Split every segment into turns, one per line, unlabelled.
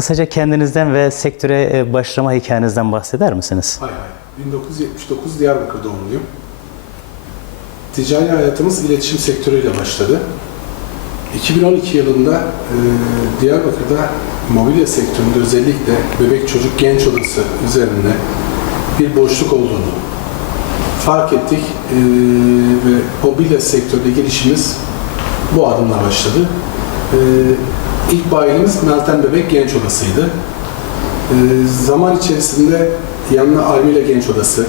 Kısaca kendinizden ve sektöre e, başlama hikayenizden bahseder misiniz?
Hay hay. 1979 Diyarbakır doğumluyum. Ticari hayatımız iletişim sektörüyle başladı. 2012 yılında e, Diyarbakır'da mobilya sektöründe özellikle bebek çocuk genç odası üzerinde bir boşluk olduğunu fark ettik e, ve mobilya sektöründe gelişimiz bu adımla başladı. E, ilk bayimiz Meltem Bebek Genç Odası'ydı. E, zaman içerisinde yanına Almila Genç Odası,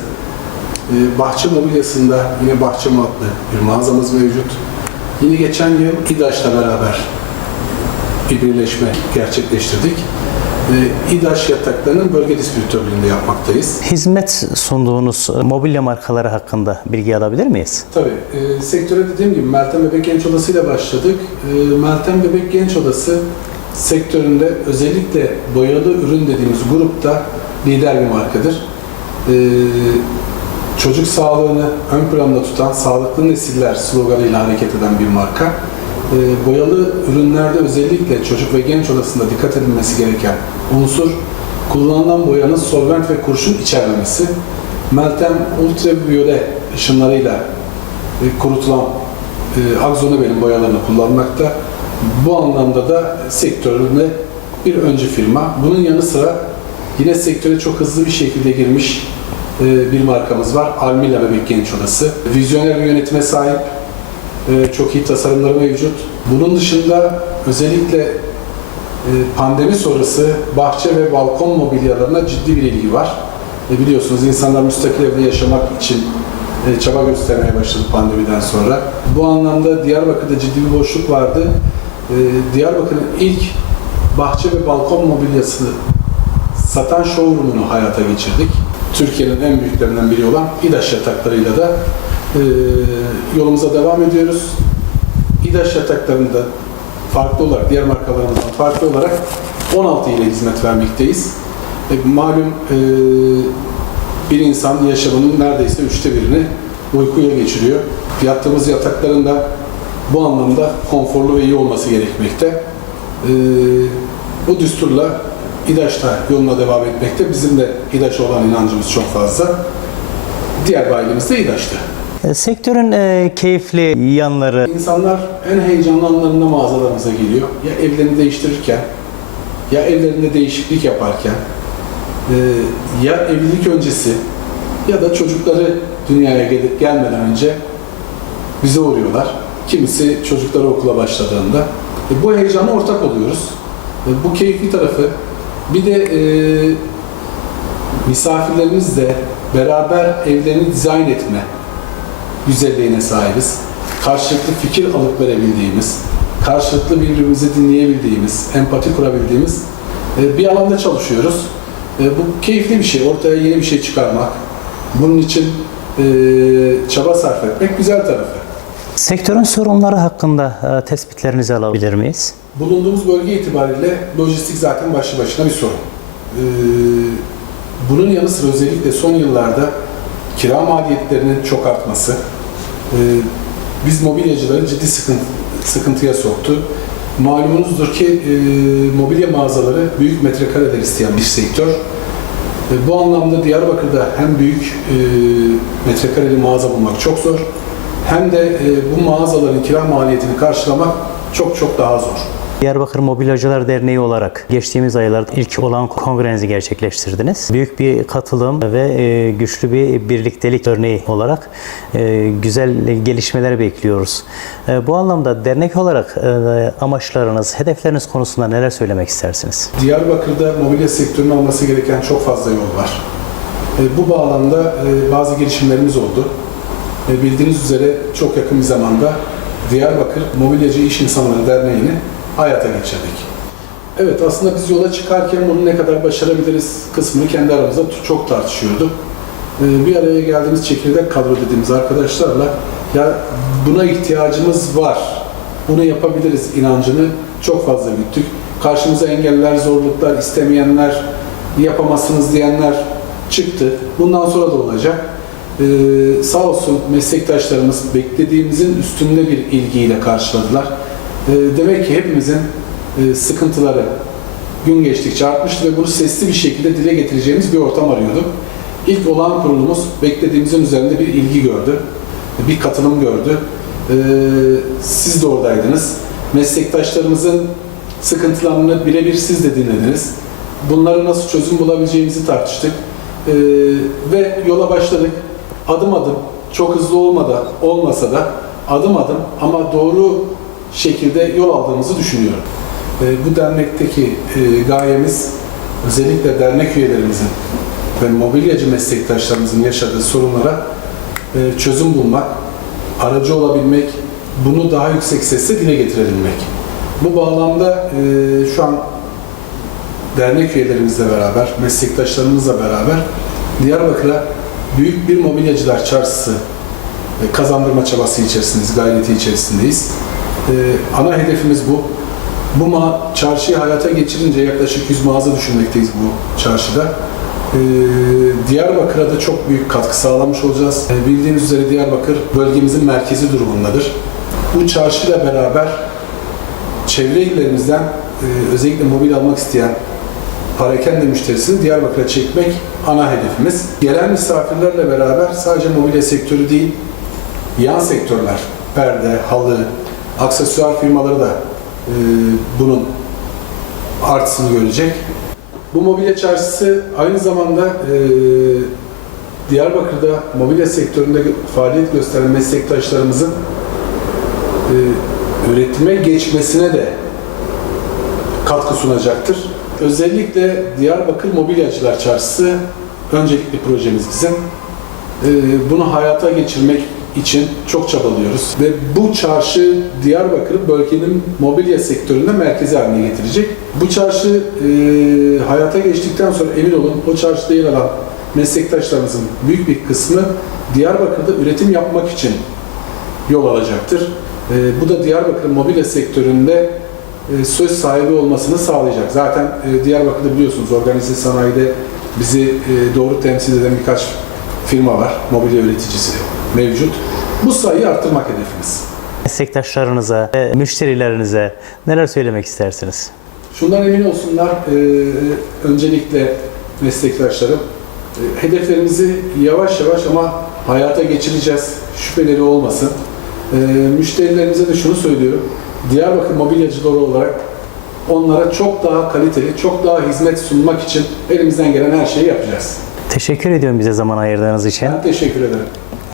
e, Bahçe Mobilyası'nda yine Bahçe adlı bir mağazamız mevcut. Yine geçen yıl İDAŞ'la beraber bir birleşme gerçekleştirdik. E, İDAŞ yataklarının bölge distribütörlüğünde yapmaktayız.
Hizmet sunduğunuz e, mobilya markaları hakkında bilgi alabilir miyiz?
Tabii. E, sektöre dediğim gibi Meltem Bebek Genç Odası ile başladık. E, Meltem Bebek Genç Odası sektöründe özellikle boyalı ürün dediğimiz grupta lider bir markadır. E, çocuk sağlığını ön planda tutan sağlıklı nesiller sloganıyla hareket eden bir marka. E, boyalı ürünlerde özellikle çocuk ve genç odasında dikkat edilmesi gereken unsur kullanılan boyanın solvent ve kurşun içermemesi. Meltem ultraviyole ışınlarıyla e, kurutulan e, akzonobelin boyalarını kullanmakta. Bu anlamda da sektöründe bir öncü firma. Bunun yanı sıra yine sektöre çok hızlı bir şekilde girmiş e, bir markamız var. Almila Bebek Genç Odası. Vizyoner bir yönetime sahip. E, çok iyi tasarımları mevcut. Bunun dışında özellikle e, pandemi sonrası bahçe ve balkon mobilyalarına ciddi bir ilgi var. E, biliyorsunuz insanlar müstakil evde yaşamak için çaba göstermeye başladı pandemiden sonra. Bu anlamda Diyarbakır'da ciddi bir boşluk vardı. E, Diyarbakır'ın ilk bahçe ve balkon mobilyasını satan showroom'unu hayata geçirdik. Türkiye'nin en büyüklerinden biri olan İDAŞ yataklarıyla da e, yolumuza devam ediyoruz. İDAŞ yataklarında farklı olarak, diğer markalarımızdan farklı olarak 16 ile hizmet vermekteyiz. E, malum e, bir insan yaşamının neredeyse üçte birini uykuya geçiriyor. Yattığımız yatakların da bu anlamda konforlu ve iyi olması gerekmekte. E, bu düsturla İDAŞ'ta yoluna devam etmekte. Bizim de İDAŞ'a olan inancımız çok fazla. Diğer bayimiz de İDAŞ'ta.
E, Sektörün e, keyifli yanları,
İnsanlar en heyecanlı anlarında mağazalarımıza geliyor. Ya evlerini değiştirirken, ya evlerinde değişiklik yaparken, e, ya evlilik öncesi ya da çocukları dünyaya gelip gelmeden önce bize uğruyorlar. Kimisi çocukları okula başladığında. E, bu heyecana ortak oluyoruz. E, bu keyifli tarafı bir de e, misafirlerimizle beraber evlerini dizayn etme güzelliğine sahibiz. Karşılıklı fikir alıp verebildiğimiz, karşılıklı birbirimizi dinleyebildiğimiz, empati kurabildiğimiz e, bir alanda çalışıyoruz. E, Bu keyifli bir şey. Ortaya yeni bir şey çıkarmak. Bunun için e, çaba sarf etmek güzel tarafı.
sektörün sorunları hakkında tespitlerinizi alabilir miyiz?
Bulunduğumuz bölge itibariyle lojistik zaten başlı başına bir sorun. Bunun yanı sıra özellikle son yıllarda kira maliyetlerinin çok artması e, biz mobilyacıları ciddi sıkıntı, sıkıntıya soktu. Malumunuzdur ki e, mobilya mağazaları büyük metrekareler isteyen bir sektör. E, bu anlamda Diyarbakır'da hem büyük e, metrekareli mağaza bulmak çok zor hem de e, bu mağazaların kira maliyetini karşılamak çok çok daha zor.
Diyarbakır Mobilyacılar Derneği olarak geçtiğimiz aylarda ilk olan kongrenizi gerçekleştirdiniz. Büyük bir katılım ve e, güçlü bir birliktelik örneği olarak e, güzel gelişmeler bekliyoruz. E, Bu anlamda dernek olarak amaçlarınız, hedefleriniz konusunda neler söylemek istersiniz?
Diyarbakır'da mobilya sektörünün alması gereken çok fazla yol var. Bu bağlamda bazı girişimlerimiz oldu. Bildiğiniz üzere çok yakın bir zamanda Diyarbakır Mobilyacı İş İnsanları Derneği'ni hayata geçirdik. Evet aslında biz yola çıkarken bunu ne kadar başarabiliriz kısmını kendi aramızda çok tartışıyorduk. E, Bir araya geldiğimiz çekirdek kadro dediğimiz arkadaşlarla ya buna ihtiyacımız var, bunu yapabiliriz inancını çok fazla güttük. Karşımıza engeller, zorluklar, istemeyenler, yapamazsınız diyenler çıktı. Bundan sonra da olacak. Ee, sağ olsun meslektaşlarımız beklediğimizin üstünde bir ilgiyle karşıladılar. Ee, demek ki hepimizin e, sıkıntıları gün geçtikçe artmıştı ve bunu sesli bir şekilde dile getireceğimiz bir ortam arıyorduk. İlk olağan kurulumuz beklediğimizin üzerinde bir ilgi gördü, bir katılım gördü. Ee, siz de oradaydınız. Meslektaşlarımızın sıkıntılarını birebir siz de dinlediniz. Bunları nasıl çözüm bulabileceğimizi tartıştık. Ee, ve yola başladık. Adım adım, çok hızlı olmadan, olmasa da adım adım ama doğru şekilde yol aldığımızı düşünüyorum. Ee, bu dernekteki e, gayemiz özellikle dernek üyelerimizin ve mobilyacı meslektaşlarımızın yaşadığı sorunlara e, çözüm bulmak, aracı olabilmek, bunu daha yüksek sesle dile getirebilmek. Bu bağlamda e, şu an dernek üyelerimizle beraber, meslektaşlarımızla beraber Diyarbakır'a büyük bir mobilyacılar çarşısı e, kazandırma çabası içerisindeyiz, gayreti içerisindeyiz. E, ana hedefimiz bu. Bu ma çarşıyı hayata geçirince yaklaşık 100 mağaza düşünmekteyiz bu çarşıda. E, Diyarbakır'a da çok büyük katkı sağlamış olacağız. E, bildiğiniz üzere Diyarbakır bölgemizin merkezi durumundadır. Bu çarşıyla beraber çevre illerimizden e, özellikle mobil almak isteyen parakende müşterisini Diyarbakır'a çekmek ana hedefimiz. Gelen misafirlerle beraber sadece mobilya sektörü değil, yan sektörler, perde, halı, aksesuar firmaları da e, bunun artısını görecek. Bu mobilya çarşısı aynı zamanda e, Diyarbakır'da mobilya sektöründe faaliyet gösteren meslektaşlarımızın e, üretime geçmesine de katkı sunacaktır. Özellikle Diyarbakır Mobilyacılar Çarşısı öncelikli projemiz bizim. Ee, Bunu hayata geçirmek için çok çabalıyoruz ve bu çarşı Diyarbakır'ı bölgenin mobilya sektöründe merkezi haline getirecek. Bu çarşı e, hayata geçtikten sonra emin olun o çarşıda yer alan meslektaşlarımızın büyük bir kısmı Diyarbakır'da üretim yapmak için yol alacaktır. E, bu da Diyarbakır mobilya sektöründe e, söz sahibi olmasını sağlayacak. Zaten e, Diyarbakır'da biliyorsunuz organize sanayide bizi e, doğru temsil eden birkaç firma var. Mobilya üreticisi mevcut. Bu sayıyı arttırmak hedefimiz.
Meslektaşlarınıza, müşterilerinize neler söylemek istersiniz?
Şundan emin olsunlar, e, öncelikle meslektaşlarım, e, hedeflerimizi yavaş yavaş ama hayata geçireceğiz. Şüpheleri olmasın. E, müşterilerimize de şunu söylüyorum. Diyarbakır mobilyacıları olarak onlara çok daha kaliteli, çok daha hizmet sunmak için elimizden gelen her şeyi yapacağız.
Teşekkür ediyorum bize zaman ayırdığınız için.
Ben teşekkür ederim.